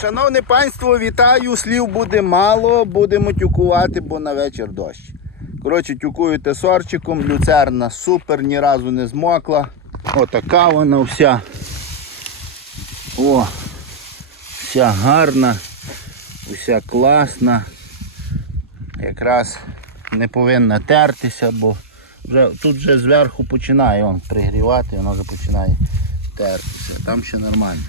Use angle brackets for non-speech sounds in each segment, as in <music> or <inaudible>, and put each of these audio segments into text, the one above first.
Шановне панство, вітаю, слів буде мало, будемо тюкувати, бо на вечір дощ. Коротше, тюкую тесорчиком, люцерна супер, ні разу не змокла. Отака вона вся. О, вся гарна, вся класна. Якраз не повинна тертися, бо вже, тут вже зверху починає он, пригрівати, воно вже починає тертися. Там ще нормально.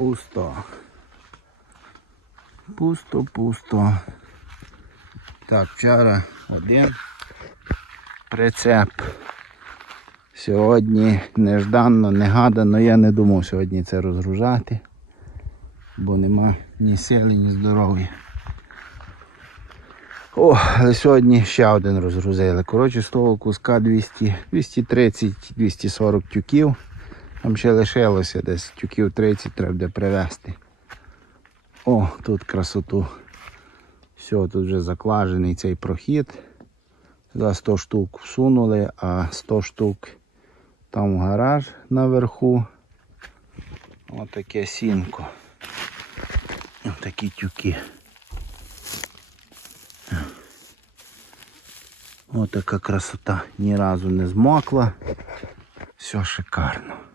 Пусто. Пусто, пусто. Так, вчора один прицеп. Сьогодні нежданно, негадано, я не думав сьогодні це розгружати, бо нема ні сили, ні здоров'я. О, але сьогодні ще один розгрузили. Коротше, з того куска 230-240 тюків. Там ще лишилося десь тюків 30 треба буде привезти. О, тут красоту. Все, тут вже заклажений цей прохід. Сюди 100 штук всунули, а 100 штук там гараж наверху. Отаке сінко. Отакі тюки. Отака красота. Ні разу не змокла. Все шикарно.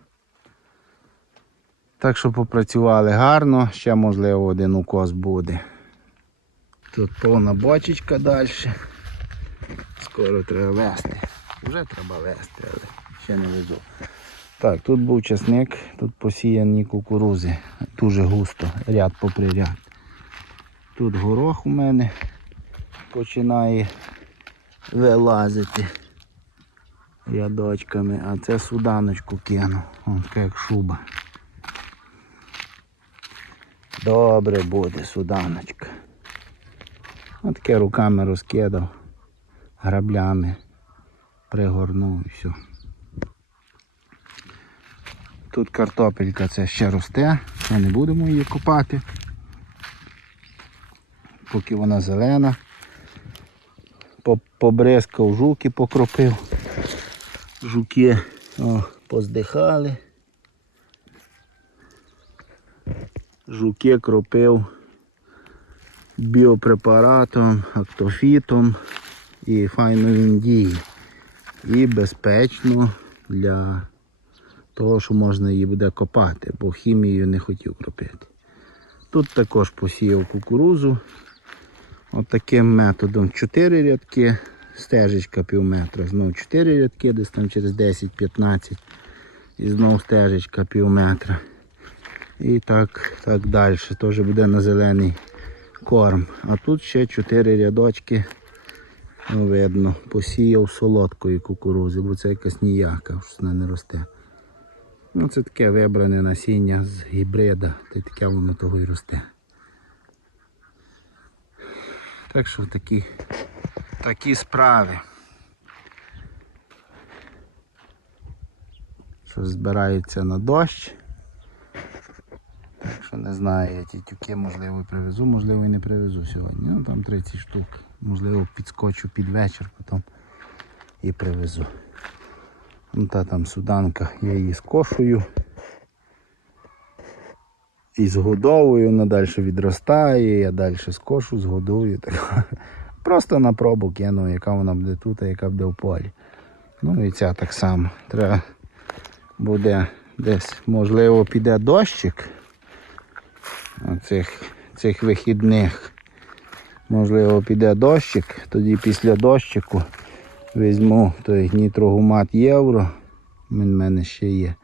Так що попрацювали гарно, ще можливо один укос буде. Тут повна бочечка далі. Скоро треба вести. Вже треба вести, але ще не везу. Так, тут був часник, тут посіяні кукурузи. Дуже густо, ряд попри ряд. Тут горох у мене починає вилазити рядочками, а це суданочку кину. Ось така як шуба. Добре буде, суданочка. Ось таке руками розкидав, граблями пригорнув і все. Тут картопелька це ще росте, ми не будемо її копати, поки вона зелена. Побризкав жуки, покропив. Жуки о, поздихали. Жуки кропив біопрепаратом, актофітом і файно він діє. І безпечно для того, що можна її буде копати, бо хімією не хотів кропити. Тут також посіяв кукурузу. От таким методом 4 рядки, стежечка пів метра, знову 4 рядки, десь там через 10-15 і знову стежечка пів метра. І так, так далі. Теж буде на зелений корм. А тут ще 4 рядочки. Ну, видно, посіяв солодкої кукурузи, бо це якась ніяка, щось вона не росте. Ну, це таке вибране насіння з гібрида, та таке воно того і росте. Так що такі, такі справи. Що збирається на дощ. Так що не знаю, я ті тюки можливо і привезу, можливо і не привезу сьогодні. Ну там 30 штук. Можливо підскочу під вечір, потім і привезу. Ну та там суданка, я її скошую. І згодовую, вона далі відростає, я далі скошу, згодую. Так. <laughs> Просто на пробу кину, яка вона буде тут, а яка буде в полі. Ну і ця так само. Треба буде десь, можливо, піде дощик цих, цих вихідних. Можливо, піде дощик, тоді після дощику візьму той нітрогумат євро, він в мене ще є.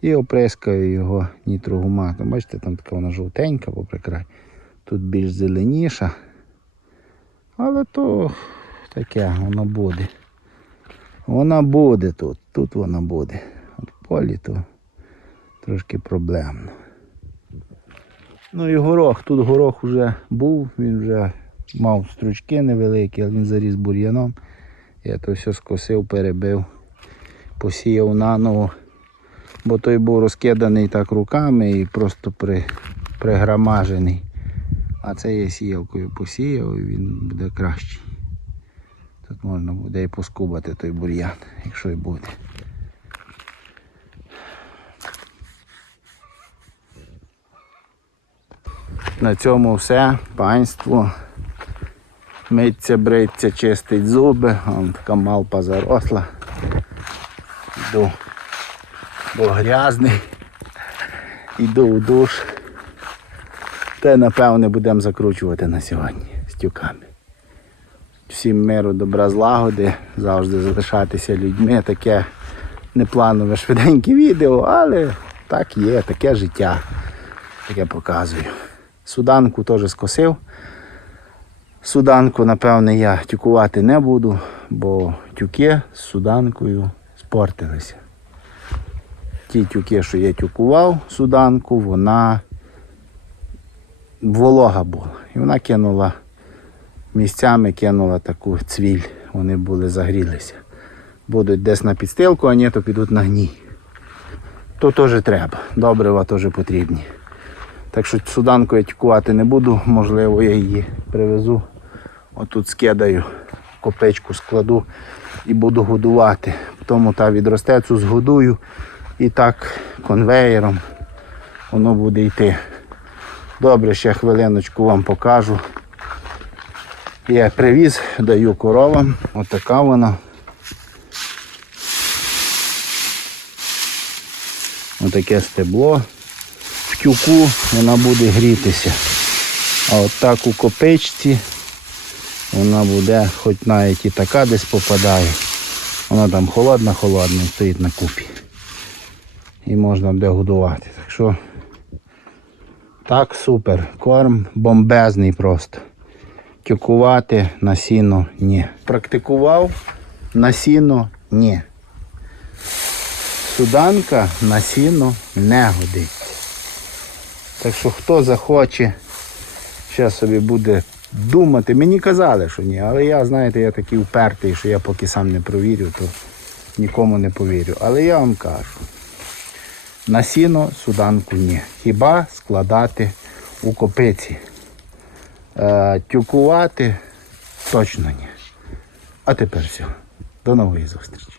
І оприскаю його нітрогуматом. Бачите, там така вона жовтенька попри край. Тут більш зеленіша. Але то таке воно буде. Вона буде тут, тут вона буде. От в полі то трошки проблемно. Ну і горох. Тут горох вже був, він вже мав стручки невеликі, але він заріс бур'яном. Я то все скосив, перебив, посіяв наново, бо той був розкиданий так руками і просто при, приграмажений. А це я сіялкою посіяв і він буде кращий. Тут можна буде і поскубати той бур'ян, якщо і буде. На цьому все. Панство. Миться, бриться, чистить зуби. Вон така малпа заросла. Йду, бо грязний. Йду у душ. Та напевне будемо закручувати на сьогодні з тюками. Всім миру, добра злагоди, завжди залишатися людьми. Таке непланове швиденьке відео, але так є, таке життя. Таке показую. Суданку теж скосив. Суданку, напевне, я тюкувати не буду, бо тюки з суданкою спортилися. Ті тюки, що я тюкував суданку, вона волога була. І вона кинула місцями кинула таку цвіль. Вони були загрілися. Будуть десь на підстилку, а ні, то підуть на гній. То теж треба. Добрива теж потрібні. Так що суданку я тікувати не буду, можливо, я її привезу. Отут скидаю, копичку складу і буду годувати. Тому та відросте згодую і так конвеєром воно буде йти. Добре, ще хвилиночку вам покажу. Я привіз, даю коровам. Отака вона. Отаке стебло. Тюку вона буде грітися. А от так у копичці вона буде, хоч навіть і така десь попадає. Вона там холодна-холодна, стоїть на купі. І можна буде годувати. Так що так, супер. Корм бомбезний просто. Тюкувати на сіно ні. Практикував на сіно ні. Суданка на сіно не годиться. Так що хто захоче, ще собі буде думати. Мені казали, що ні, але я, знаєте, я такий упертий, що я поки сам не провірю, то нікому не повірю. Але я вам кажу, на сіно суданку ні. Хіба складати у копиці. Е, тюкувати точно ні. А тепер все. До нової зустрічі.